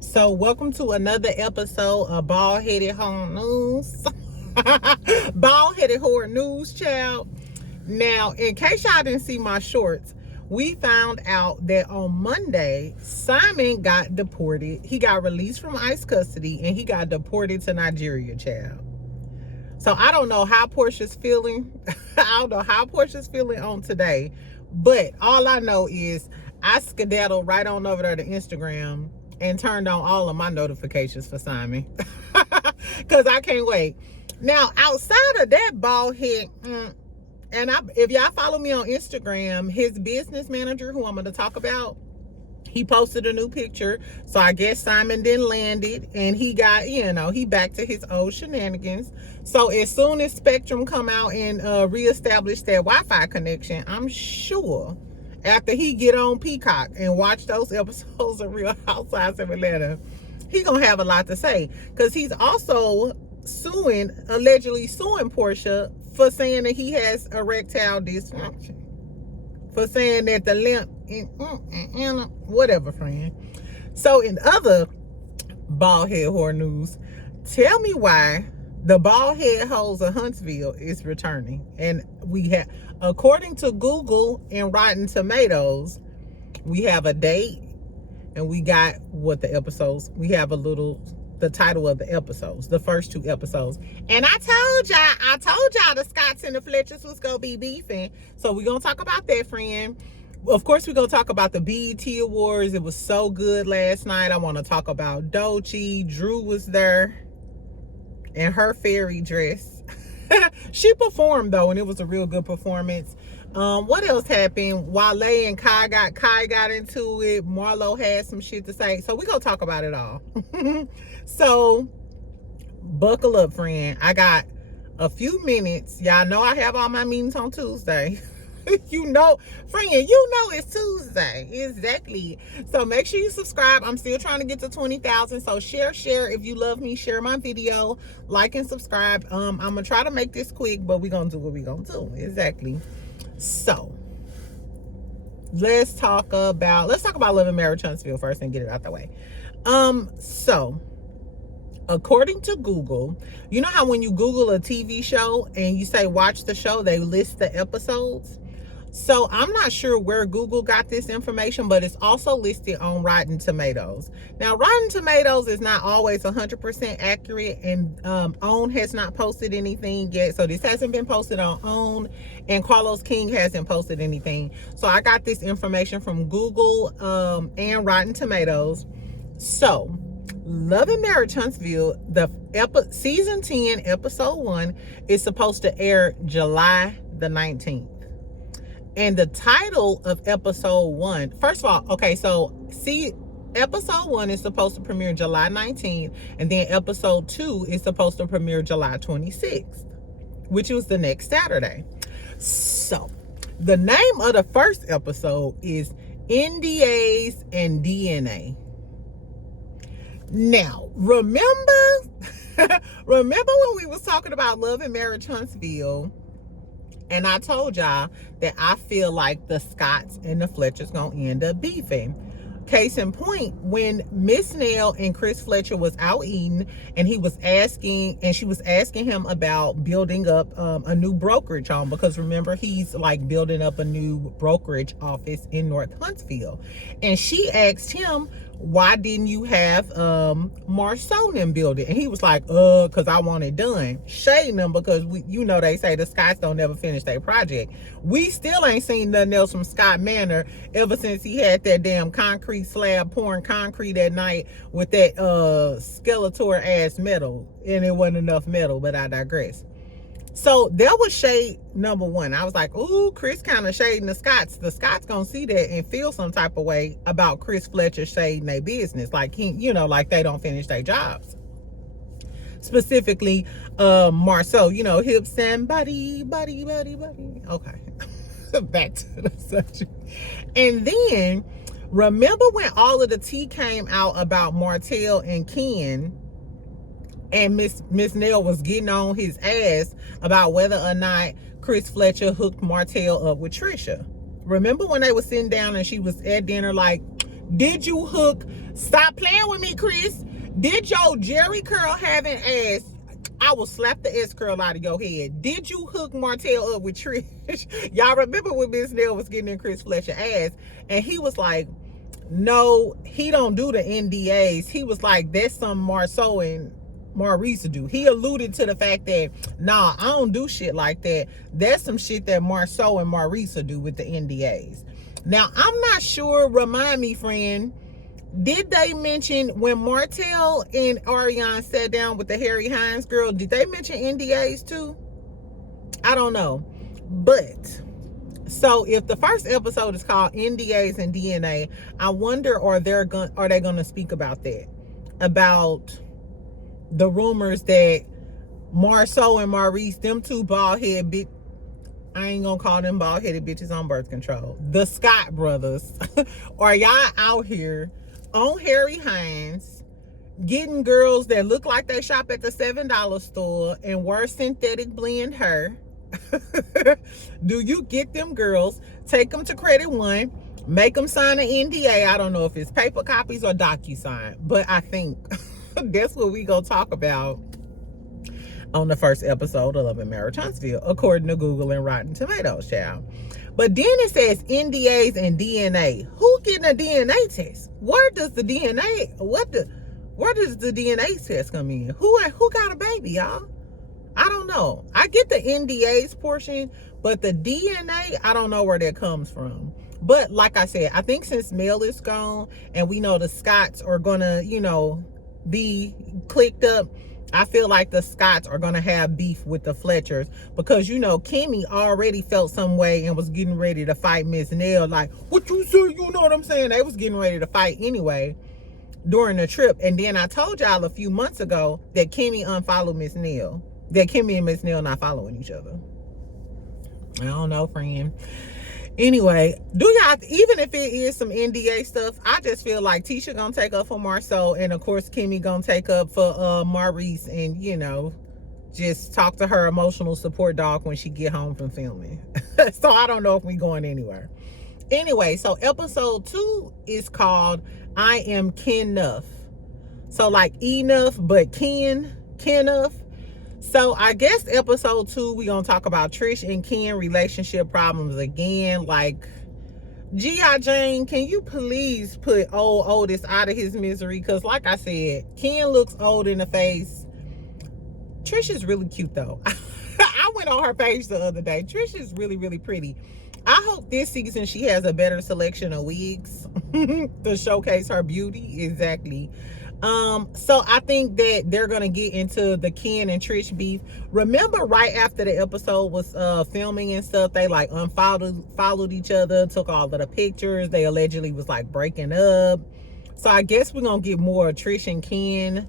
So welcome to another episode of Bald-Headed Horror News. Bald-Headed Horror News, child. Now, in case y'all didn't see my shorts, we found out that on Monday, Simon got deported. He got released from ICE custody and he got deported to Nigeria, child. So I don't know how Porsha's feeling. I don't know how Porsha's feeling on today. But all I know is I skedaddled right on over there to Instagram and turned on all of my notifications for Simon. Because I can't wait. Now, outside of that bald head, and if y'all follow me on Instagram, his business manager, who I'm going to talk about, he posted a new picture. So I guess Simon then landed and he got, he back to his old shenanigans. So as soon as Spectrum come out and reestablish that Wi-Fi connection, I'm sure after he get on Peacock and watch those episodes of Real Housewives of Atlanta, he gonna have a lot to say. Because he's also allegedly suing Porsha for saying that he has erectile dysfunction. For saying that the limp, whatever, friend. So in other bald head horror news, tell me why the bald head hoes of Huntsville is returning. And we have, according to Google and Rotten Tomatoes, we have a date and we got we have the title of the episodes, the first 2 episodes. And I told y'all the Scotts and the Fletchers was gonna be beefing. So we're gonna talk about that, friend. Of course, we're gonna talk about the BET Awards. It was so good last night. I want to talk about Doechii. Drew was there in her fairy dress. She performed though, and it was a real good performance. What else happened? Wale and Kai got into it. Marlo had some shit to say. So we're gonna talk about it all. So buckle up, friend. I got a few minutes. Y'all know I have all my meetings on Tuesday. Friend, it's Tuesday. Exactly. So make sure you subscribe. I'm still trying to get to 20,000. So share. If you love me, share my video, like and subscribe. I'm gonna try to make this quick, but we're gonna do what we're gonna do. Exactly. So let's talk about Love and Marriage Huntsville first and get it out the way. So according to Google, you know how when you Google a TV show and you say watch the show, they list the episodes? So I'm not sure where Google got this information, but it's also listed on Rotten Tomatoes. Now, Rotten Tomatoes is not always 100% accurate, and OWN has not posted anything yet. So this hasn't been posted on OWN, and Carlos King hasn't posted anything. So I got this information from Google and Rotten Tomatoes. So Love and Marriage Huntsville, season 10, episode 1, is supposed to air July the 19th. And the title of episode 1, first of all, okay, so episode 1 is supposed to premiere July 19th, and then episode 2 is supposed to premiere July 26th, which was the next Saturday. So the name of the first episode is NDAs and DNA. Now, remember when we was talking about Love and Marriage Huntsville, and I told y'all that I feel like the Scotts and the Fletchers gonna end up beefing. Case in point, when Miss Nell and Chris Fletcher was out eating, and she was asking him about building up a new brokerage home, because remember, he's like building up a new brokerage office in North Huntsville. And she asked him, why didn't you have Marlo build it? And he was like, because I want it done. Shading them because they say the Scotts don't ever finish their project. We still ain't seen nothing else from Scott Manor ever since he had that damn concrete slab pouring concrete at night with that Skeletor ass metal. And it wasn't enough metal, but I digress. So there was shade number 1. I was like, ooh, Chris kind of shading the Scotts. The Scotts gonna see that and feel some type of way about Chris Fletcher shading their business. Like like they don't finish their jobs. Specifically, Marlo, hips and buddy. Okay. Back to the subject. And then, remember when all of the tea came out about Martell and Ken, and Miss Nell was getting on his ass about whether or not Chris Fletcher hooked Martell up with Trisha? Remember when they were sitting down and she was at dinner like, Did you hook? Stop playing with me, Chris. Did your Jerry curl having ass? I will slap the S curl out of your head. Did you hook Martell up with Trish? Y'all remember when Miss Nell was getting in Chris Fletcher ass, and he was like, no, he don't do the NDAs. He was like, that's some Marceau and Maurice do. He alluded to the fact that, nah, I don't do shit like that. That's some shit that Marceau and Maurice do with the NDAs. Now, I'm not sure, remind me, friend, did they mention when Martell and Ariane sat down with the Harry Hines girl, did they mention NDAs too? I don't know. But, so if the first episode is called NDAs and DNA, I wonder, are they going to speak about that? About the rumors that Marceau and Maurice, them two bald-headed bitch, I ain't gonna call them bald-headed bitches on birth control, the Scott brothers, are y'all out here on Harry Hines getting girls that look like they shop at the $7 store and wear synthetic blend hair? Do you get them girls, take them to Credit One, make them sign an NDA? I don't know if it's paper copies or DocuSign, but I think that's what we gonna talk about on the first episode of Love and Marriage Huntsville, according to Google and Rotten Tomatoes, child. But then it says NDAs and DNA. Who getting a DNA test? Where does the DNA, where does the DNA test come in? Who got a baby, y'all? I don't know. I get the NDAs portion, but the DNA, I don't know where that comes from. But like I said, I think since Mel is gone and we know the Scotts are gonna, be clicked up, I feel like the Scotts are gonna have beef with the Fletchers, because Kimmy already felt some way and was getting ready to fight Miss Nell. Like, what you say? You know what I'm saying? They was getting ready to fight anyway during the trip. And then I told y'all a few months ago that Kimmy unfollowed Miss Nell. That Kimmy and Miss Nell not following each other. I don't know, friend. Anyway, do y'all, even if it is some NDA stuff, I just feel like Tisha gonna take up for Marceau, and of course Kimmy gonna take up for Maurice, and just talk to her emotional support dog when she get home from filming. So I don't know if we going anywhere. Anyway, so episode 2 is called I Am Kenuff. So like enough, but Kenuff. So I guess episode 2, we gonna talk about Trish and Ken relationship problems again. Like, G.I. Jane, can you please put old Otis out of his misery? Because like I said, Ken looks old in the face. Trish is really cute though. I went on her page the other day. Trish is really, really pretty. I hope this season she has a better selection of wigs to showcase her beauty. Exactly. So I think that they're gonna get into the Ken and Trish beef. Remember, right after the episode was filming and stuff, they like followed each other, took all of the pictures. They allegedly was like breaking up. So I guess we're gonna get more of Trish and Ken.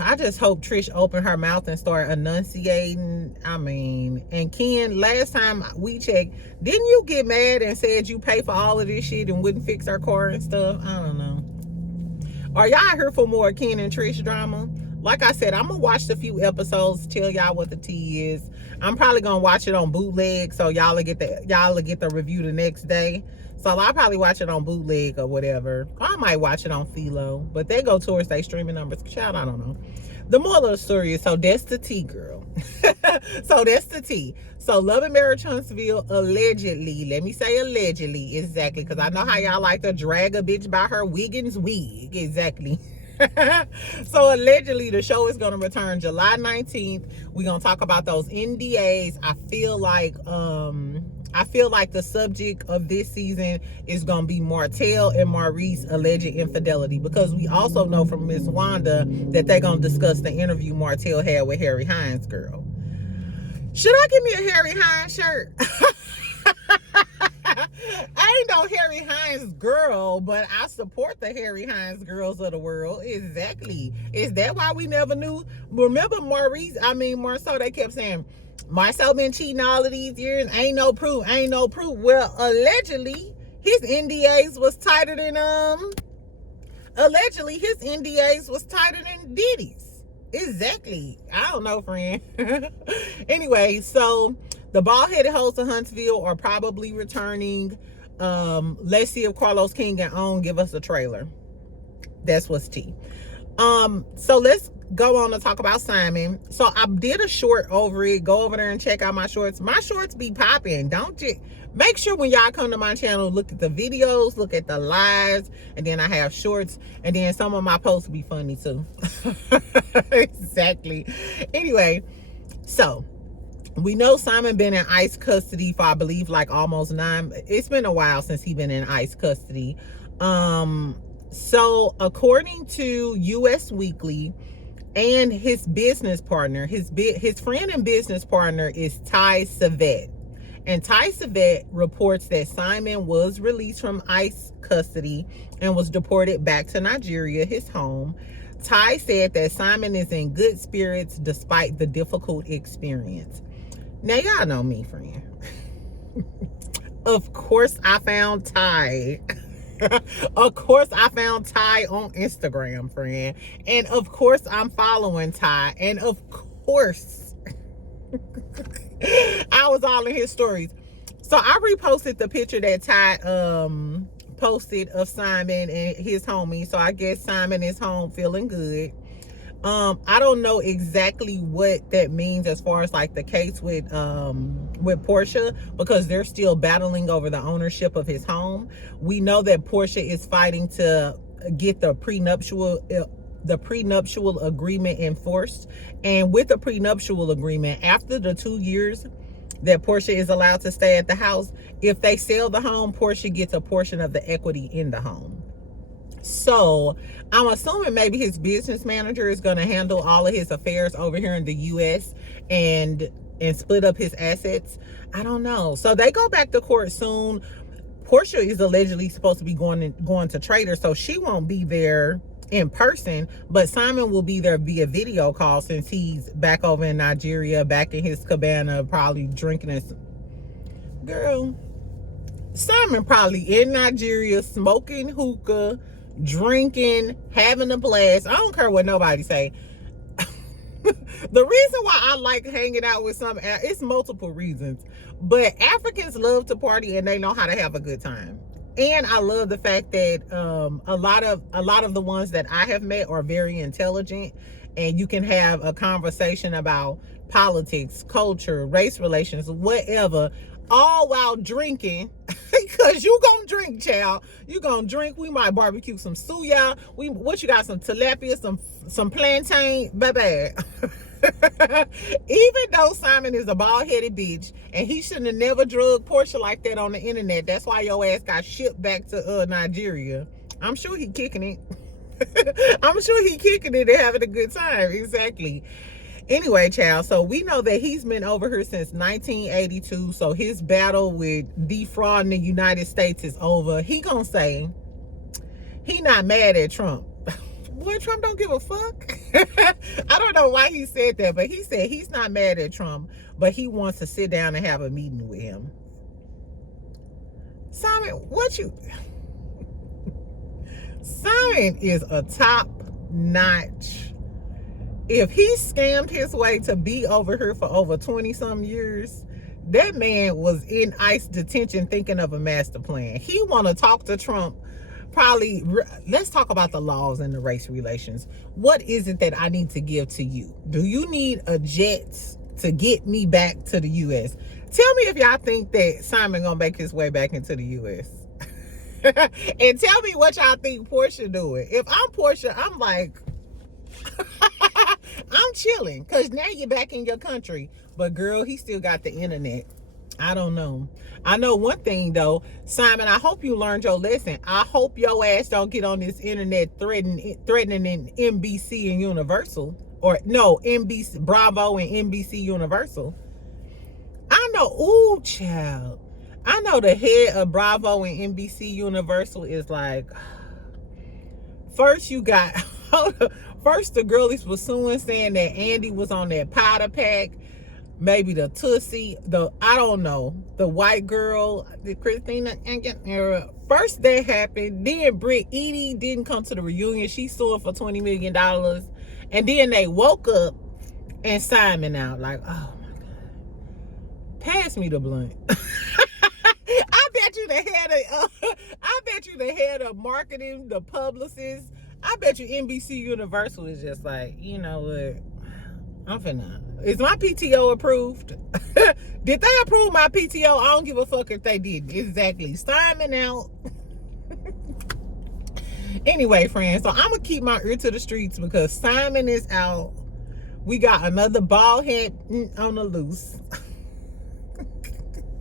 I just hope Trish opened her mouth and start enunciating. And Ken, last time we checked, didn't you get mad and said you pay for all of this shit and wouldn't fix her car and stuff? I don't know. Are y'all here for more Ken and Trish drama? Like I said, I'm gonna watch a few episodes, tell y'all what the tea is. I'm probably gonna watch it on bootleg, so y'all will get the review the next day. So I'll probably watch it on bootleg or whatever. I might watch it on Philo, but they go towards their streaming numbers. Child, I don't know. The moral of the story is, so that's the tea, girl. So that's the tea. So Love and Marriage Huntsville allegedly, let me say allegedly, exactly, because I know how y'all like to drag a bitch by her Wiggins wig. Exactly. So allegedly the show is going to return July 19th. We're going to talk about those NDAs. I feel like the subject of this season is going to be Martell and Maurice alleged infidelity, because we also know from Miss Wanda that they're going to discuss the interview Martell had with Harry Hines girl. Should I give me a Harry Hines shirt? I ain't no Harry Hines girl, but I support the Harry Hines girls of the world. Exactly. Is that why we never knew? Remember Marceau, they kept saying, Marceau been cheating all of these years. Ain't no proof. Well, allegedly, his NDAs was tighter than Diddy's. Exactly. I don't know, friend. Anyway, so the bald-headed hosts of Huntsville are probably returning. Let's see if Carlos King and OWN give us a trailer. That's what's tea. So let's go on to talk about Simon. So I did a short over it. Go over there and check out my shorts. My shorts be popping. Don't you? Make sure when y'all come to my channel, look at the videos, look at the lives, and then I have shorts, and then some of my posts be funny too. Exactly. Anyway, so we know Simon been in ICE custody for, I believe, like almost 9. It's been a while since he been in ICE custody. So according to US Weekly and his business partner, his friend and business partner is Ty Savette. And Ty Savette reports that Simon was released from ICE custody and was deported back to Nigeria, his home. Ty said that Simon is in good spirits despite the difficult experience. Now, y'all know me, friend. Of course, I found Ty. Of course, I found Ty on Instagram, friend. And of course, I'm following Ty. And of course, I was all in his stories. So I reposted the picture that Ty posted of Simon and his homie. So I guess Simon is home feeling good. I don't know exactly what that means as far as like the case with Porsha, because they're still battling over the ownership of his home. We know that Porsha is fighting to get the prenuptial agreement enforced. And with the prenuptial agreement, after the 2 years that Porsha is allowed to stay at the house, if they sell the home, Porsha gets a portion of the equity in the home. So I'm assuming maybe his business manager is going to handle all of his affairs over here in the US and split up his assets. I don't know. So they go back to court soon. Porsha is allegedly supposed to be going to Trader, so she won't be there in person, but Simon will be there via video call since he's back over in Nigeria, back in his cabana, probably drinking his... Girl, Simon probably in Nigeria, smoking hookah, drinking, having a blast. I don't care what nobody say. The reason why I like hanging out with some, it's multiple reasons, but Africans love to party and they know how to have a good time. And I love the fact that a lot of the ones that I have met are very intelligent, and you can have a conversation about politics, culture, race relations, whatever, all while drinking. Because you gonna drink, child. You gonna drink. We might barbecue some suya. What you got? Some tilapia, some plantain, baby. Even though Simon is a bald-headed bitch and he shouldn't have never drugged Porsha like that on the internet, that's why your ass got shipped back to Nigeria. I'm sure he kicking it. I'm sure he kicking it and having a good time. Exactly. Anyway, child, so we know that he's been over here since 1982, so his battle with defrauding the United States is over. He gonna say he not mad at Trump. Boy, Trump don't give a fuck. I don't know why he said that, but he said he's not mad at Trump, but he wants to sit down and have a meeting with him. Simon, what you... Simon is a top-notch. If he scammed his way to be over here for over 20-some years, that man was in ICE detention thinking of a master plan. He want to talk to Trump. Probably, let's talk about the laws and the race relations. What is it that I need to give to you? Do you need a jet to get me back to the U.S.? Tell me if y'all think that Simon gonna make his way back into the U.S. And tell me what y'all think Porsha doing. If I'm Porsha, I'm like... I'm chilling, because now you're back in your country. But girl, he still got the internet. I don't know. I know one thing though, Simon, I hope you learned your lesson. I hope your ass don't get on this internet threatening NBC and Universal. Or no, NBC, Bravo and NBC Universal. I know, ooh, child. I know the head of Bravo and NBC Universal is like, first you got... First, the girlies was suing, saying that Andy was on that powder pack, maybe the Tootsie, I don't know, the white girl, the Christina. First that happened, then Britt Edie didn't come to the reunion. She sued for $20 million. And then they woke up and Simon out like, oh my God, pass me the blunt. I bet you I bet you the head of marketing, the publicist. I bet you NBC Universal is just like, you know what? I'm finna. Is my PTO approved? Did they approve my PTO? I don't give a fuck if they did. Exactly. Simon out. Anyway, friends, so I'm gonna keep my ear to the streets because Simon is out. We got another bald head on the loose.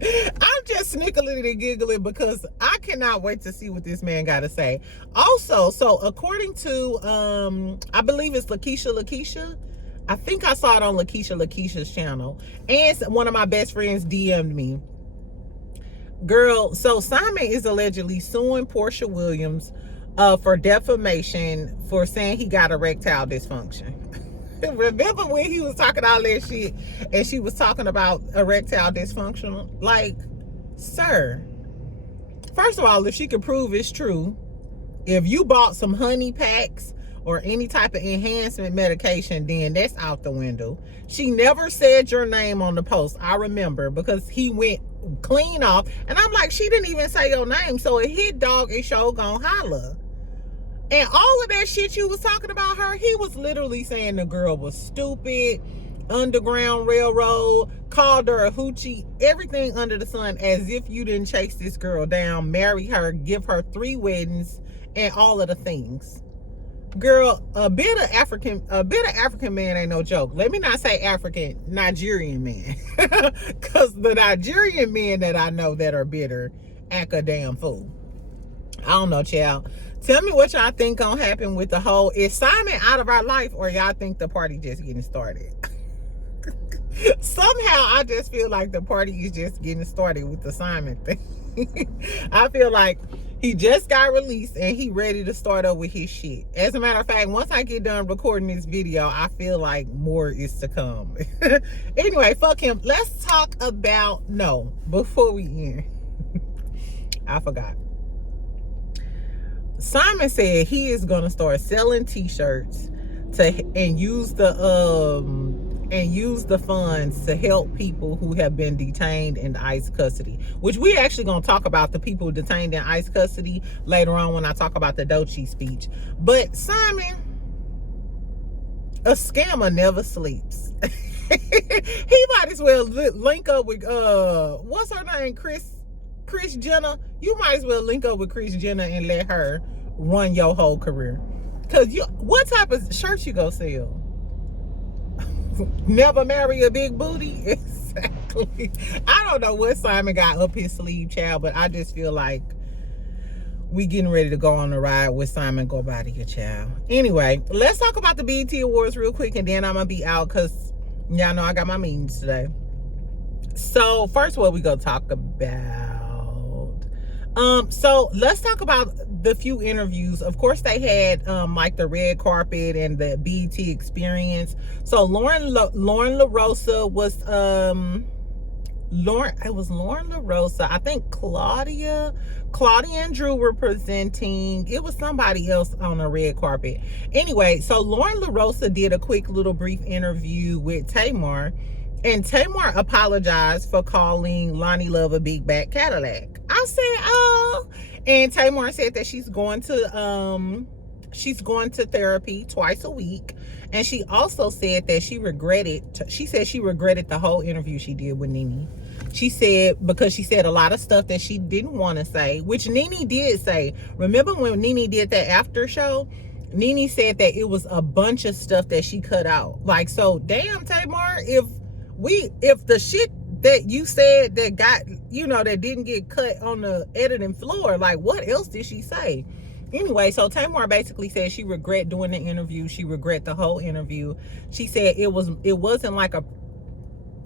I'm just snickling and giggling because I cannot wait to see what this man got to say. Also, so according to, I believe it's Keyshia. I think I saw it on Keyshia's channel. And one of my best friends DM'd me. Girl, so Simon is allegedly suing Porsha Williams for defamation for saying he got erectile dysfunction. Remember when he was talking all that shit and she was talking about erectile dysfunction? Like, sir, first of all, if she could prove it's true, if you bought some honey packs or any type of enhancement medication, then that's out the window. She never said your name on the post. I remember because he went clean off and I'm like, she didn't even say your name. So a hit dog is sure gonna holler. And all of that shit you was talking about her, he was literally saying the girl was stupid, Underground Railroad, called her a hoochie, everything under the sun, as if you didn't chase this girl down, marry her, give her 3 weddings, and all of the things. Girl, a bit of African man ain't no joke. Let me not say Nigerian man. Because the Nigerian men that I know that are bitter act a damn fool. I don't know, child. Tell me what y'all think gonna happen with the whole, is Simon out of our life or y'all think the party just getting started? Somehow I just feel like the party is just getting started with the Simon thing. I feel like he just got released and he ready to start up with his shit. As a matter of fact, once I get done recording this video, I feel like more is to come. Anyway, fuck him. Let's talk about, before we end. I forgot. Simon said he is gonna start selling t-shirts and use the funds to help people who have been detained in ICE custody, which we actually gonna talk about the people detained in ICE custody later on when I talk about the Doechii speech. But Simon, a scammer never sleeps. He might as well link up with what's her name, Kris Jenner. You might as well link up with Kris Jenner and let her run your whole career. Cause what type of shirts you go sell? Never marry a big booty? Exactly. I don't know what Simon got up his sleeve, child, but I just feel like we getting ready to go on the ride with Simon Guobadia, child. Anyway, let's talk about the BET Awards real quick and then I'm gonna be out because y'all know I got my meetings today. So first what we gonna talk about? So let's talk about the few interviews. Of course, they had like the red carpet and the BET experience. So Lauren LaRosa was Lauren LaRosa. I think Claudia and Drew were presenting. It was somebody else on the red carpet. Anyway, so Lauren LaRosa did a quick little brief interview with Tamar. And Tamar apologized for calling Lonnie Love a big back Cadillac. I said, oh. And Tamar said that she's going to therapy twice a week. And she also said that she regretted the whole interview she did with Nene. She said, because she said a lot of stuff that she didn't want to say, which Nene did say. Remember when Nene did that after show? Nene said that it was a bunch of stuff that she cut out. Like, so damn, Tamar, if the shit that you said that got, that didn't get cut on the editing floor, like what else did she say? Anyway, so Tamar basically said she regret doing the interview. She regret the whole interview. She said it wasn't like I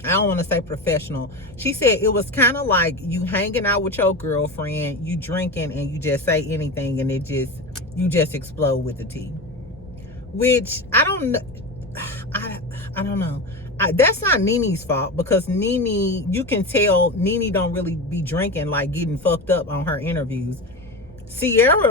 don't want to say professional. She said it was kind of like you hanging out with your girlfriend, you drinking, and you just say anything and you just explode with the tea. Which I don't know. That's not Nene's fault because Nene, you can tell Nene don't really be drinking, like getting fucked up on her interviews. Sierra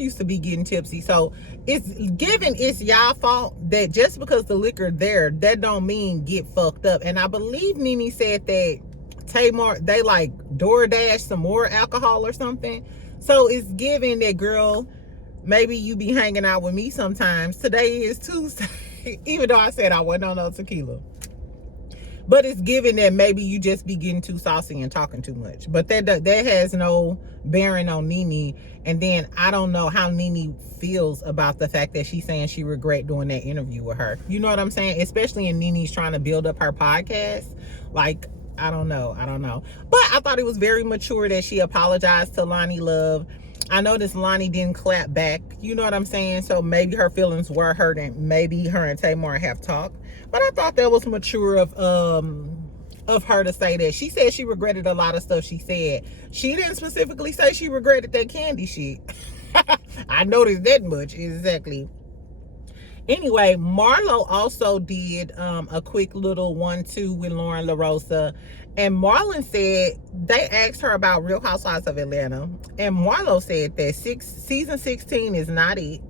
used to be getting tipsy. So it's y'all fault that just because the liquor there, that don't mean get fucked up. And I believe Nene said that Tamar, they like DoorDash some more alcohol or something. So it's giving that, girl, maybe you be hanging out with me sometimes. Today is Tuesday, even though I said I wasn't on no tequila. But it's given that maybe you just be getting too saucy and talking too much. But that has no bearing on Nene. And then I don't know how Nene feels about the fact that she's saying she regret doing that interview with her. You know what I'm saying? Especially in Nene's trying to build up her podcast. Like, I don't know. But I thought it was very mature that she apologized to Lonnie Love. I noticed Lonnie didn't clap back. You know what I'm saying? So maybe her feelings were hurt and maybe her and Tamar have talked. But I thought that was mature of her to say that. She said she regretted a lot of stuff she said. She didn't specifically say she regretted that candy shit. I noticed that much. Exactly. Anyway, Marlo also did a quick little 1-2 with Lauren LaRosa. And Marlon said, they asked her about Real Housewives of Atlanta. And Marlo said that season 16 is not it.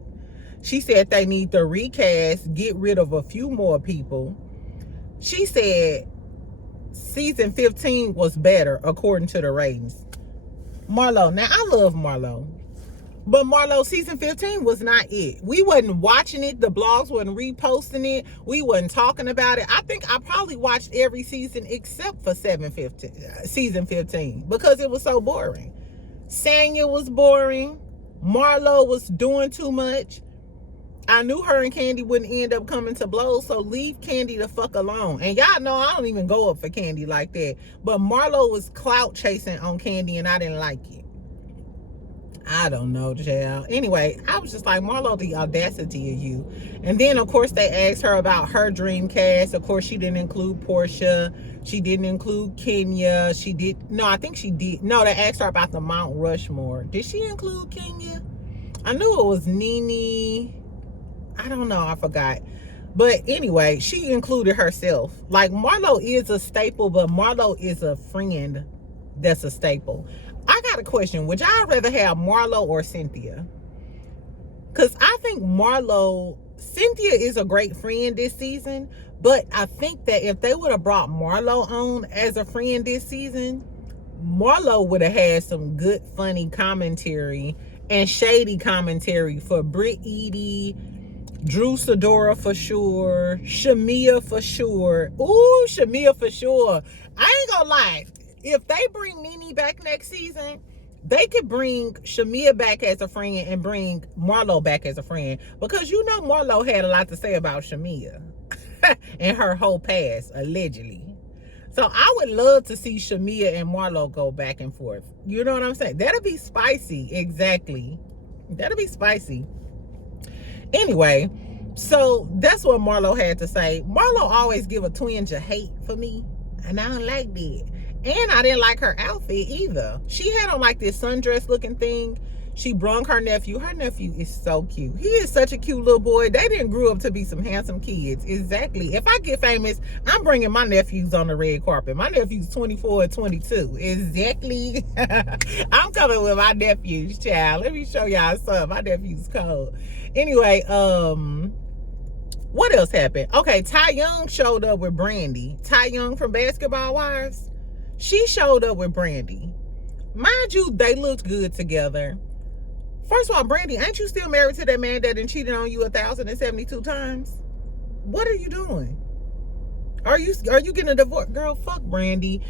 She said they need to recast, get rid of a few more people. She said season 15 was better, according to the ratings. Marlo, now I love Marlo. But Marlo, season 15 was not it. We wasn't watching it. The blogs wasn't reposting it. We wasn't talking about it. I think I probably watched every season except for season 15 because it was so boring. Sanya was boring. Marlo was doing too much. I knew her and Candy wouldn't end up coming to blows, so leave Candy the fuck alone. And y'all know I don't even go up for Candy like that. But Marlo was clout chasing on Candy and I didn't like it. I don't know, child. Anyway, I was just like, Marlo, the audacity of you. And then, of course, they asked her about her dream cast. Of course, she didn't include Porsha. She didn't include Kenya. I think she did. No, they asked her about the Mount Rushmore. Did she include Kenya? I knew it was Nene. I don't know. I forgot. But anyway, she included herself. Like, Marlo is a staple, but Marlo is a friend that's a staple. I got a question. Would y'all rather have Marlo or Cynthia? Because I think Cynthia is a great friend this season, but I think that if they would have brought Marlo on as a friend this season, Marlo would have had some good, funny commentary and shady commentary for Britt Edie, Drew Sidora for sure, Shamia for sure. Ooh, Shamia for sure. I ain't gonna lie. If they bring Nene back next season, they could bring Shamia back as a friend and bring Marlo back as a friend. Because you know Marlo had a lot to say about Shamia and her whole past, allegedly. So I would love to see Shamia and Marlo go back and forth. You know what I'm saying? That'll be spicy. Exactly. That'll be spicy. Anyway, so that's what Marlo had to say. Marlo always give a twinge of hate for me, and I don't like that. And I didn't like her outfit either. She had on like this sundress looking thing. She brung her nephew. Her nephew is so cute. He is such a cute little boy. They didn't grow up to be some handsome kids. Exactly. If I get famous, I'm bringing my nephews on the red carpet. My nephew's 24 and 22. Exactly. I'm coming with my nephews, child. Let me show y'all something. My nephew's cold. Anyway, what else happened? Okay, Ty Young showed up with Brandy. Ty Young from Basketball Wives. She showed up with Brandy. Mind you, they looked good together. First of all, Brandy, ain't you still married to that man that done cheated on you 1,072 times? What are you doing? Are you getting a divorce? Girl, fuck Brandy.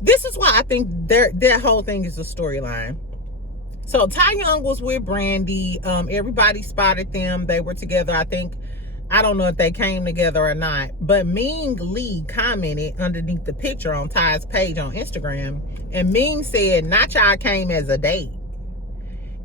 This is why I think that whole thing is a storyline. So Ty Young was with Brandy. Everybody spotted them. They were together. I don't know if they came together or not, but Ming Lee commented underneath the picture on Ty's page on Instagram, and Ming said, not y'all came as a date.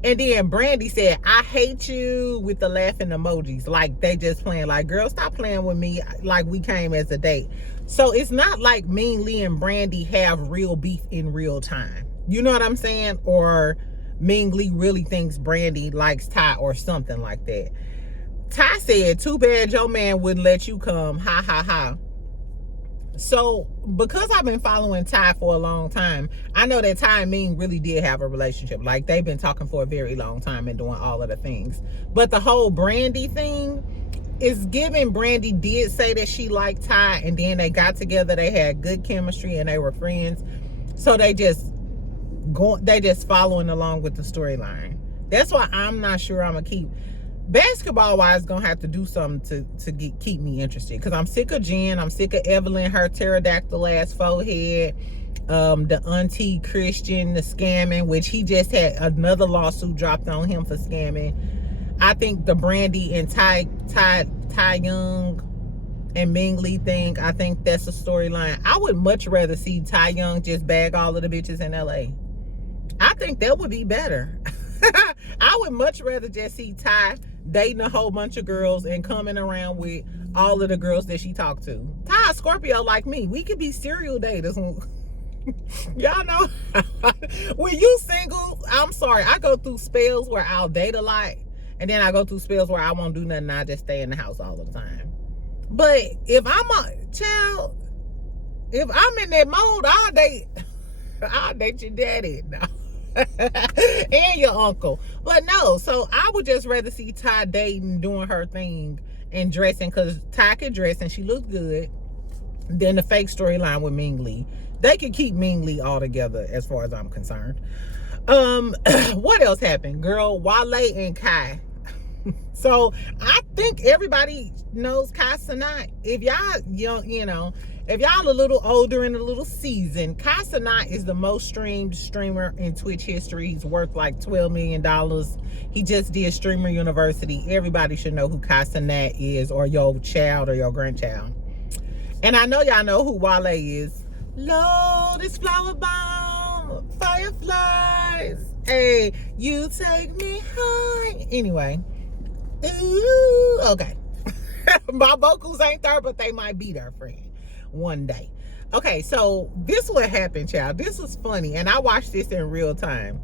And then Brandy said, I hate you, with the laughing emojis, like they just playing, like, girl, stop playing with me like we came as a date. So it's not like Ming Lee and Brandy have real beef in real time. You know what I'm saying? Or Ming Lee really thinks Brandy likes Ty or something like that. Ty said, too bad your man wouldn't let you come. Ha, ha, ha. So, because I've been following Ty for a long time, I know that Ty and Ming really did have a relationship. Like, they've been talking for a very long time and doing all of the things. But the whole Brandy thing is giving. Brandy did say that she liked Ty, and then they got together. They had good chemistry, and they were friends. So they just following along with the storyline. That's why I'm not sure I'm gonna keep basketball wise. Gonna have to do something to keep me interested, because I'm sick of Jen, I'm sick of Evelyn, her pterodactyl ass forehead, the auntie Christian, the scamming, which he just had another lawsuit dropped on him for scamming. I think the Brandy and Ty Young and Ming Lee thing, I think that's a storyline. I would much rather see Ty Young just bag all of the bitches in LA. I think that would be better. I would much rather just see Ty dating a whole bunch of girls and coming around with all of the girls that she talked to. Ty a Scorpio like me. We could be serial daters. Y'all know, when you single, I'm sorry, I go through spells where I'll date a lot, and then I go through spells where I won't do nothing. I just stay in the house all the time. But if I'm a child, if I'm in that mode, I'll date your daddy now. And your uncle. But no, so I would just rather see Ty dating, doing her thing, and dressing, because Ty can dress and she looks good, than the fake storyline with Ming Lee. They could keep Ming Lee all together as far as I'm concerned. What else happened? Girl, Wale and Kai. So I think everybody knows Kai Cenat. If y'all young, if y'all a little older and a little seasoned, Kai Cenat is the most streamed streamer in Twitch history. He's worth like $12 million. He just did Streamer University. Everybody should know who Kai Cenat is, or your child or your grandchild. And I know y'all know who Wale is. Lord, this flower bomb, fireflies. Hey, you take me high. Anyway. Ooh, okay. My vocals ain't there, but they might be there, friend, one day. Okay, so this what happened, child. This was funny, and I watched this in real time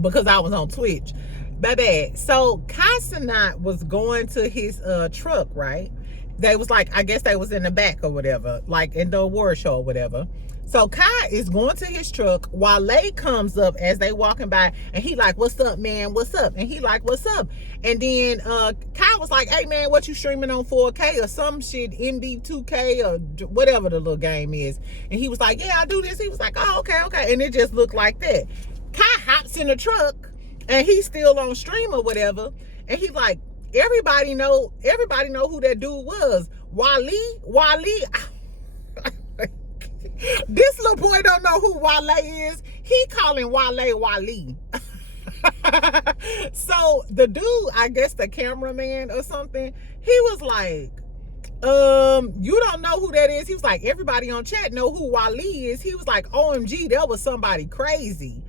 because I was on Twitch. Baby, so Kai Cenat was going to his truck, right? They was like, I guess they was in the back or whatever, like in the award show or whatever. So Kai is going to his truck. Wale comes up as they walking by, and he like, what's up, man? What's up? And he like, what's up? And then Kai was like, hey, man, what you streaming on 4K or some shit, MB2K or whatever the little game is? And he was like, yeah, I do this. He was like, oh, okay, okay. And it just looked like that. Kai hops in the truck, and he's still on stream or whatever. And he like, everybody know who that dude was. Wale. This little boy don't know who Wale is. He calling Wale. So the dude, I guess the cameraman or something, he was like, you don't know who that is? He was like, everybody on chat know who Wale is. He was like, OMG, that was somebody crazy.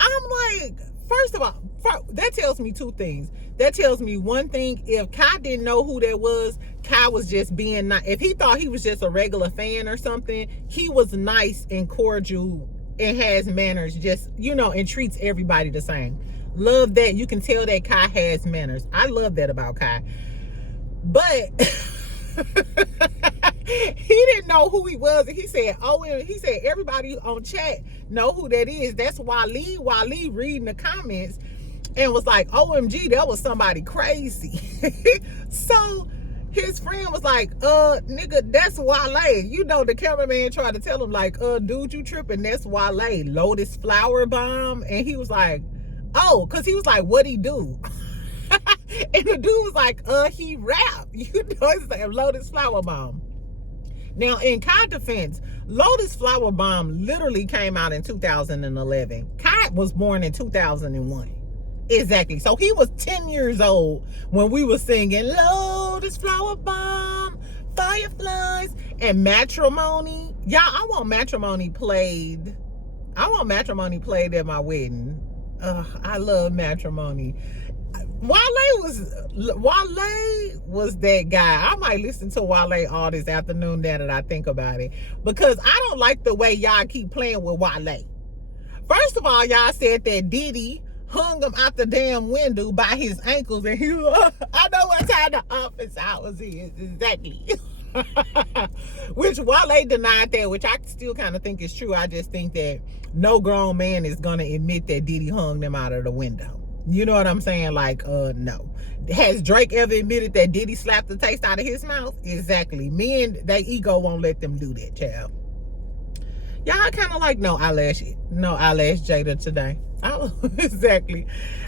I'm like, first of all, that tells me two things. That tells me one thing, if Kai didn't know who that was, Kai was just being nice. If he thought he was just a regular fan or something, he was nice and cordial and has manners, just, and treats everybody the same. Love that. You can tell that Kai has manners. I love that about Kai. But he didn't know who he was, and he said, everybody on chat know who that is. That's Wale reading the comments and was like, OMG, that was somebody crazy. So his friend was like, nigga, that's Wale. The cameraman tried to tell him, like, dude, you tripping, that's Wale, Lotus Flower Bomb. And he was like, oh, because he was like, what'd he do? And the dude was like, he rap. It's like Lotus Flower Bomb. Now, in Kai defense, Lotus Flower Bomb literally came out in 2011. Kai was born in 2001. Exactly. So he was 10 years old when we were singing Lotus Flower Bomb, Fireflies, and Matrimony. Y'all, I want Matrimony played at my wedding. I love Matrimony. Wale was that guy. I might listen to Wale all this afternoon now that I think about it, because I don't like the way y'all keep playing with Wale. First of all, y'all said that Diddy hung him out the damn window by his ankles, and he was, I know what time the office hours is, exactly. Which Wale denied that, which I still kind of think is true. I just think that no grown man is gonna admit that Diddy hung them out of the window. You know what I'm saying? Like, no. Has Drake ever admitted that Diddy slapped the taste out of his mouth? Exactly. Men, their ego won't let them do that, child. Y'all kind of like no eyelash Jada today. Exactly.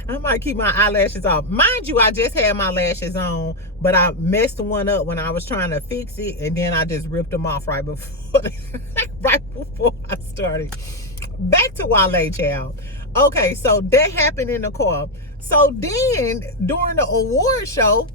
I might keep my eyelashes off. Mind you, I just had my lashes on, but I messed one up when I was trying to fix it, and then I just ripped them off right before I started. Back to Wale, child. Okay, so that happened in the car. So then during the award show,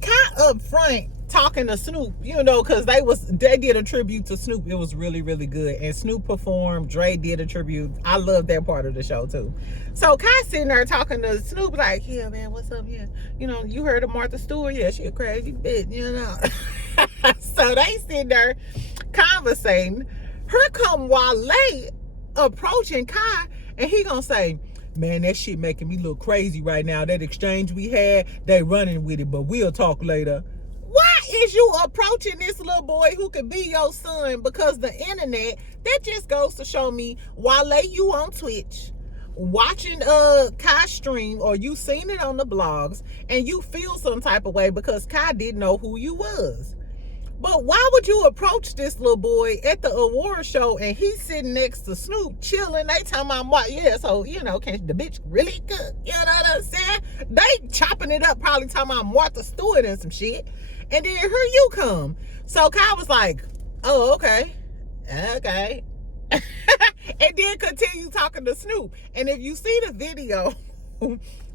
Kai up front talking to Snoop, you know, because they did a tribute to Snoop. It was really, really good. And Snoop performed. Dre did a tribute. I love that part of the show too. So Kai sitting there talking to Snoop like, yeah, man, what's up? Yeah, you know, you heard of Martha Stewart? Yeah, she a crazy bitch, you know. So they sitting there conversating. Here come Wale approaching Kai, and he gonna say, man, that shit making me look crazy right now. That exchange we had, they running with it, but we'll talk later. Why is you approaching this little boy who could be your son? Because the internet, that just goes to show me, Wale, you on Twitch watching Kai stream, or you seen it on the blogs, and you feel some type of way because Kai didn't know who you was. But why would you approach this little boy at the award show and he's sitting next to Snoop chilling? They talking about, yeah, so, you know, can the bitch really cook? You know what I'm saying? They chopping it up, probably talking about Martha Stewart and some shit. And then here you come. So Kai was like, oh, okay. Okay. And then continue talking to Snoop. And if you see the video,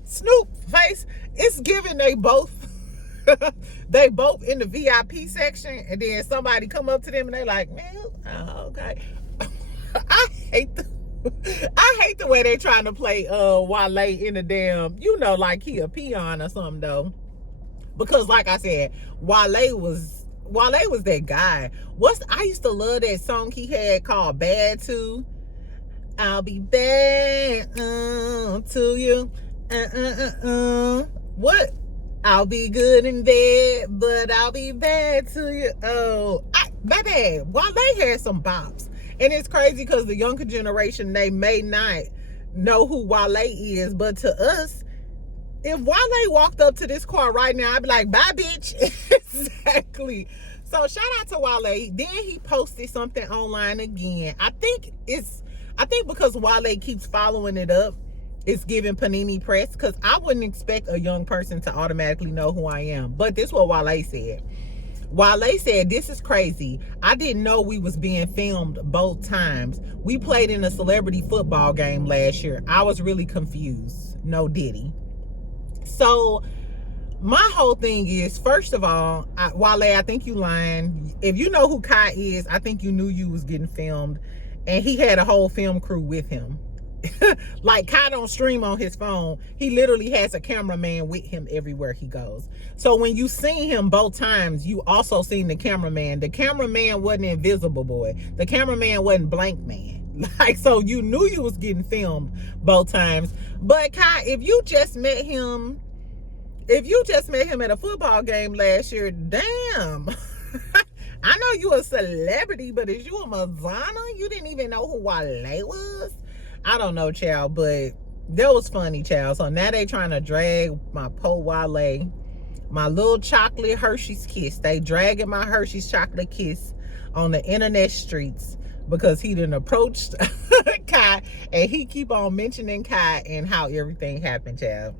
Snoop face, it's giving they both in the VIP section, and then somebody come up to them and they like, man, oh, okay. I hate the way they trying to play Wale in the damn, you know, like he a peon or something though. Because like I said, Wale was that guy. I used to love that song he had called Bad too. I'll be bad to you. What? I'll be good in bed, but I'll be bad to you. Oh, baby, Wale had some bops. And it's crazy because the younger generation, they may not know who Wale is, but to us, if Wale walked up to this car right now, I'd be like, bye, bitch. Exactly. So shout out to Wale. Then he posted something online again. I think because Wale keeps following it up, it's giving Panini Press, because I wouldn't expect a young person to automatically know who I am. But this is what Wale said. Wale said, this is crazy. I didn't know we was being filmed both times. We played in a celebrity football game last year. I was really confused. No Diddy. So my whole thing is, first of all, Wale, I think you lying. If you know who Kai is, I think you knew you was getting filmed. And he had a whole film crew with him. Like, Kai don't stream on his phone. He literally has a cameraman with him everywhere he goes. So when you seen him both times, you also seen the cameraman. The cameraman wasn't Invisible Boy. The cameraman wasn't Blank Man. Like, so you knew you was getting filmed both times. But Kai, if you just met him at a football game last year, damn. I know you a celebrity, but is you a Madonna? You didn't even know who Wale was? I don't know, child, but that was funny, child. So now they trying to drag my poor Wale, my little chocolate Hershey's Kiss. They dragging my Hershey's chocolate kiss on the internet streets because he done approached Kai, and he keep on mentioning Kai and how everything happened, child.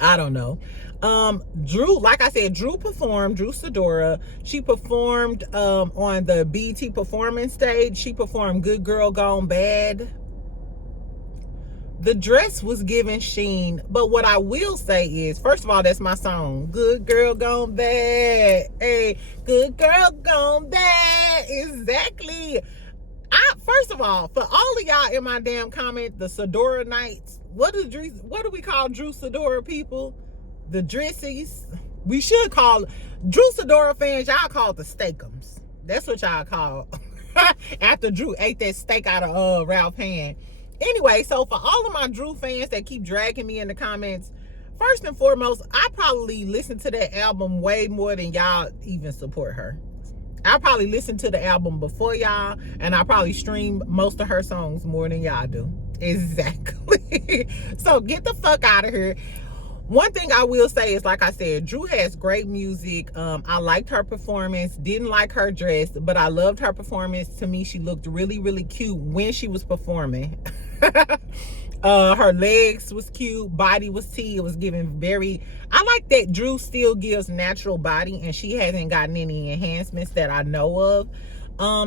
I don't know. Drew, like I said, Drew Sidora. She performed on the BET performance stage. She performed Good Girl Gone Bad. The dress was giving Sheen, but what I will say is, first of all, that's my song. Good Girl Gone Bad. Hey, Good Girl Gone Bad. Exactly. First of all, for all of y'all in my damn comment, the Sidora Knights, what do we call Drew Sidora people? The Drissies. We should call Drew Sidora fans, y'all call it the Steakums. That's what y'all call after Drew ate that steak out of Ralph hand. Anyway, so for all of my Drew fans that keep dragging me in the comments, first and foremost, I probably listen to that album way more than y'all even support her. I probably listen to the album before y'all, and I probably stream most of her songs more than y'all do. Exactly. So get the fuck out of here. One thing I will say is, like I said, Drew has great music. I liked her performance, didn't like her dress, but I loved her performance. To me, she looked really, really cute when she was performing. Her legs was cute, body was T. It was giving very, I like that Drew still gives natural body and she hasn't gotten any enhancements that I know of.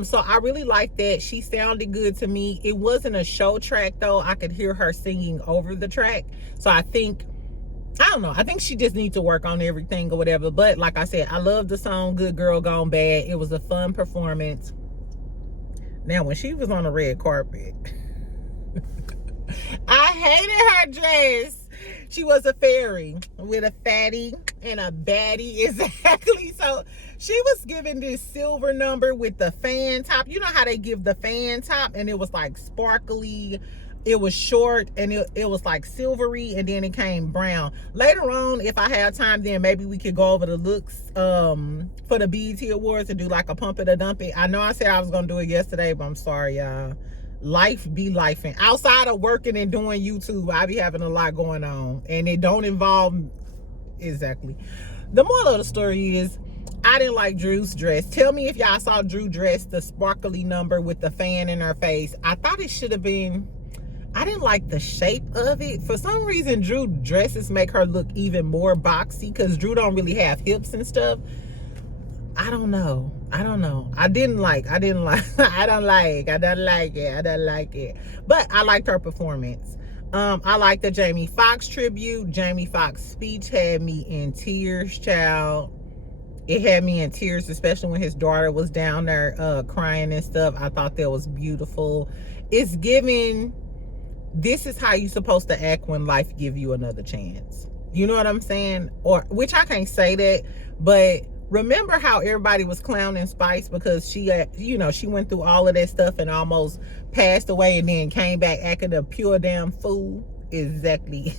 So I really like that. She sounded good to me. It wasn't a show track though. I could hear her singing over the track. So I don't know. I think she just needs to work on everything or whatever. But like I said, I love the song Good Girl Gone Bad. It was a fun performance. Now, when she was on the red carpet, I hated her dress. She was a fairy with a fatty and a baddie. Exactly. So she was given this silver number with the fan top. You know how they give the fan top, and it was like sparkly. It was short and it was like silvery, and then it came brown. Later on, if I have time, then maybe we could go over the looks for the BET Awards and do like a pump it or dump it. I know I said I was gonna do it yesterday, but I'm sorry, y'all. Life be lifing. Outside of working and doing YouTube, I be having a lot going on, and it don't involve exactly. The moral of the story is, I didn't like Drew's dress. Tell me if y'all saw Drew dress the sparkly number with the fan in her face. I thought it should have been, I didn't like the shape of it. For some reason, Drew dresses make her look even more boxy because Drew don't really have hips and stuff. I don't know. I don't like it. But I liked her performance. I like the Jamie Foxx tribute. Jamie Foxx speech had me in tears, child. It had me in tears, especially when his daughter was down there crying and stuff. I thought that was beautiful. It's giving, this is how you're supposed to act when life give you another chance. You know what I'm saying? Or, which I can't say that, but remember how everybody was clowning Spice because she, you know, she went through all of that stuff and almost passed away and then came back acting a pure damn fool? Exactly.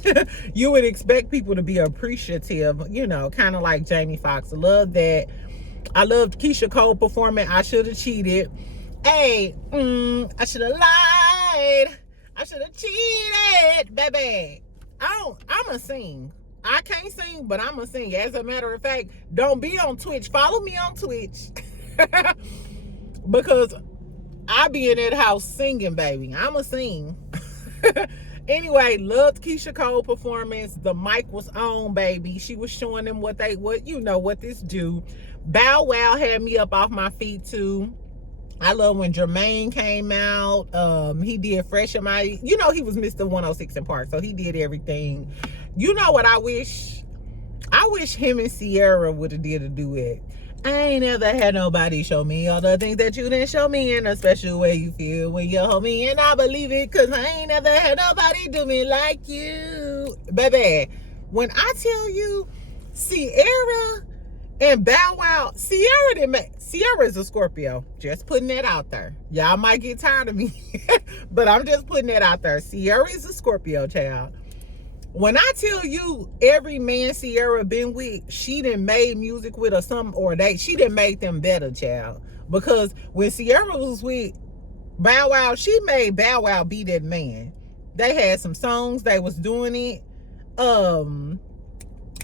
You would expect people to be appreciative, you know, kind of like Jamie Foxx. I love that. I loved Keyshia Cole performing I Should Have Cheated. Hey, I should have lied. I should have cheated, baby. I'ma sing. I can't sing, but I'ma sing. As a matter of fact, don't be on Twitch. Follow me on Twitch. Because I be in that house singing, baby. I'ma sing. Anyway, loved Keyshia Cole performance. The mic was on, baby. She was showing them what this do. Bow Wow had me up off my feet too. I love when Jermaine came out. He did Fresh in My, you know, he was Mr. 106 in Park, so he did everything. You know what I wish? I wish him and Sierra would have did a duet. I ain't ever had nobody show me all the things that you didn't show me in a special way you feel when you hold me, and I believe it, cause I ain't ever had nobody do me like you. Baby, when I tell you Sierra and Bow Wow, Sierra is a Scorpio. Just putting that out there. Y'all might get tired of me, but I'm just putting that out there. Sierra is a Scorpio, child. When I tell you every man Sierra been with, she done made music with or something, or she done made them better, child. Because when Sierra was with Bow Wow, she made Bow Wow be that man. They had some songs, they was doing it.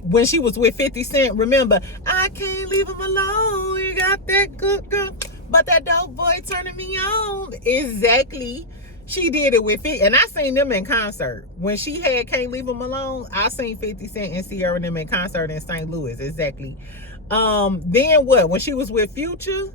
When she was with 50 Cent, remember, I can't leave him alone. You got that good girl, but that dope boy turning me on. Exactly. She did it with it, and I seen them in concert. When she had Can't Leave Him Alone, I seen 50 Cent and Sierra and them in concert in St. Louis. Exactly. Then what? When she was with Future,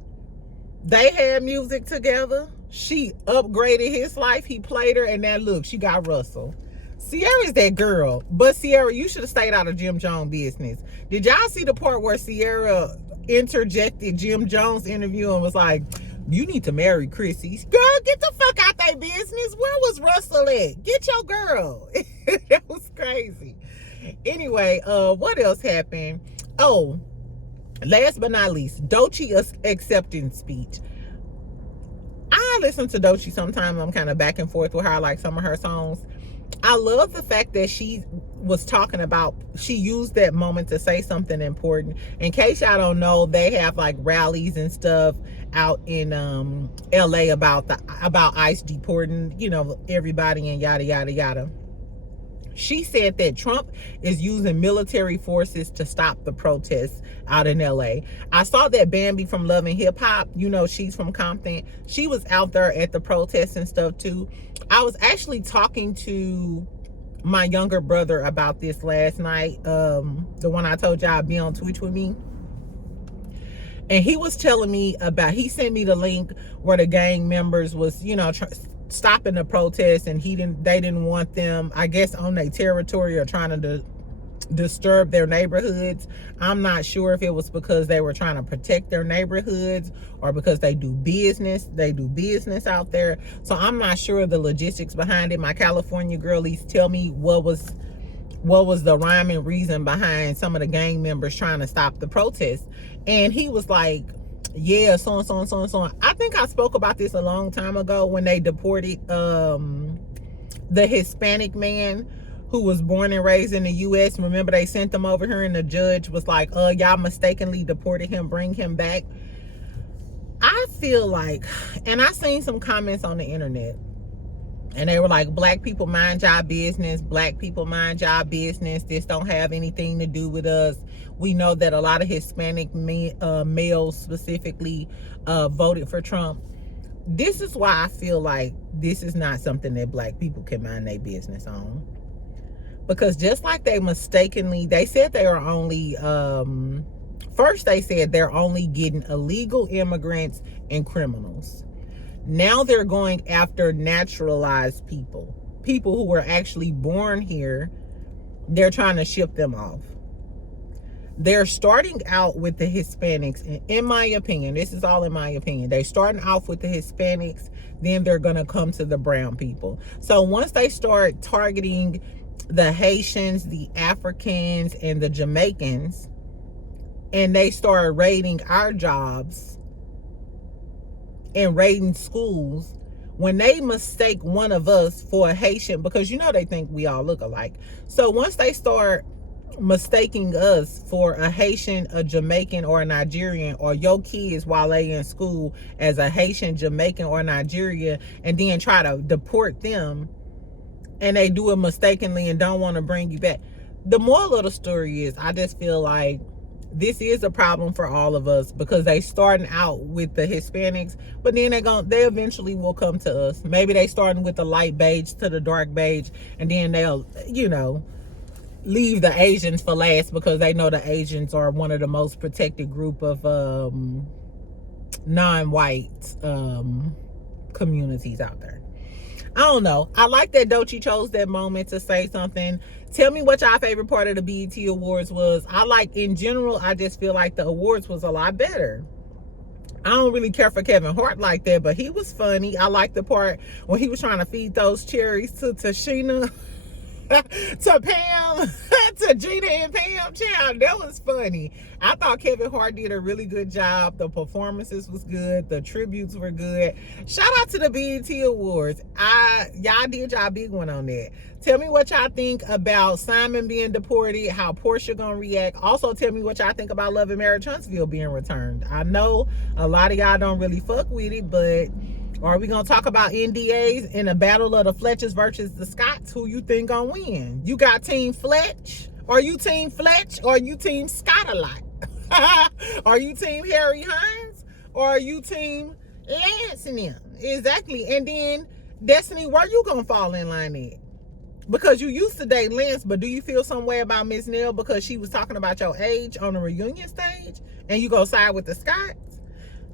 they had music together. She upgraded his life. He played her, and now look, she got Russell. Sierra's that girl. But Sierra, you should have stayed out of Jim Jones' business. Did y'all see the part where Sierra interjected Jim Jones' interview and was like, you need to marry Chrissy? Girl, get the fuck out their business. Where was Russell at? Get your girl. That was crazy. Anyway, what else happened? Oh, last but not least, Doechii acceptance speech. I listen to Doechii sometimes. I'm kind of back and forth with her. I like some of her songs. I love the fact that she was talking about, she used that moment to say something important. In case y'all don't know, they have like rallies and stuff out in LA about ICE deporting, you know, everybody and yada yada yada. She said that Trump is using military forces to stop the protests out in LA. I saw that Bambi from Love and Hip Hop, you know, she's from Compton. She was out there at the protests and stuff too. I was actually talking to my younger brother about this last night. The one I told y'all be on Twitch with me. And he was telling me about, he sent me the link where the gang members was, you know, stopping the protest, and they didn't want them, I guess, on their territory or trying to disturb their neighborhoods. I'm not sure if it was because they were trying to protect their neighborhoods or because they do business out there. So I'm not sure the logistics behind it. My California girlies tell me what was the rhyme and reason behind some of the gang members trying to stop the protest. And he was like, yeah, so and so and so and so. I think I spoke about this a long time ago when they deported the Hispanic man who was born and raised in the U.S. Remember, they sent them over here and the judge was like, y'all mistakenly deported him, bring him back. I feel like, and I seen some comments on the internet, and they were like, black people mind y'all business, black people mind y'all business, this don't have anything to do with us. We know that a lot of Hispanic males specifically voted for Trump. This is why I feel like this is not something that black people can mind their business on. Because just like they said they are only, first they said they're only getting illegal immigrants and criminals. Now they're going after naturalized people who were actually born here. They're trying to ship them off. They're starting out with the Hispanics, in my opinion. This is all in my opinion. They're starting off with the Hispanics, then they're going to come to the brown people. So once they start targeting the Haitians, the Africans, and the Jamaicans, and they start raiding our jobs and raiding schools, when they mistake one of us for a Haitian, because you know they think we all look alike. So once they start mistaking us for a Haitian, a Jamaican, or a Nigerian, or your kids while they in school as a Haitian, Jamaican, or Nigerian, and then try to deport them, and they do it mistakenly and don't want to bring you back. The moral of the story is, I just feel like this is a problem for all of us, because they starting out with the Hispanics, but then they eventually will come to us. Maybe they starting with the light beige to the dark beige, and then they'll, you know, leave the Asians for last, because they know the Asians are one of the most protected group of non-white communities out there. I don't know. I like that Doechii chose that moment to say something. Tell me what y'all favorite part of the BET Awards was. In general, I just feel like the awards was a lot better. I don't really care for Kevin Hart like that, but he was funny. I like the part when he was trying to feed those cherries to Sheena, to Pam, to Gina and Pam. Child, that was funny. I thought Kevin Hart did a really good job. The performances was good. The tributes were good. Shout out to the BET Awards. Y'all did y'all big one on that. Tell me what y'all think about Simon being deported, how Porsha gonna react. Also, tell me what y'all think about Love and Marriage Huntsville being returned. I know a lot of y'all don't really fuck with it, but are we gonna talk about NDAs in a battle of the Fletchers versus the Scotts? Who you think gonna win? You got Team Fletch? Are you Team Fletch? Or are you Team Scott a lot? Are you Team Harry Hines? Or are you Team Lance and them? Exactly. And then, Destiny, where you gonna fall in line at? Because you used to date Lance, but do you feel some way about Miss Neal because she was talking about your age on the reunion stage, and you go side with the Scotts?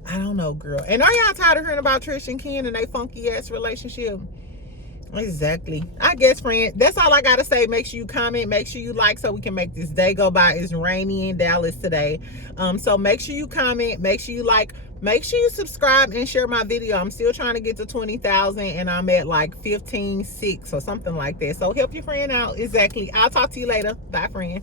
I don't know, girl. And are y'all tired of hearing about Trish and Ken and they funky ass relationship? Exactly. I guess, friend, that's all I gotta say. Make sure you comment, make sure you like, so we can make this day go by. It's rainy in Dallas today, so make sure you comment, make sure you like, make sure you subscribe and share my video. I'm still trying to get to 20,000, and I'm at like 15,600 or something like that. So help your friend out. Exactly. I'll talk to you later. Bye, friend.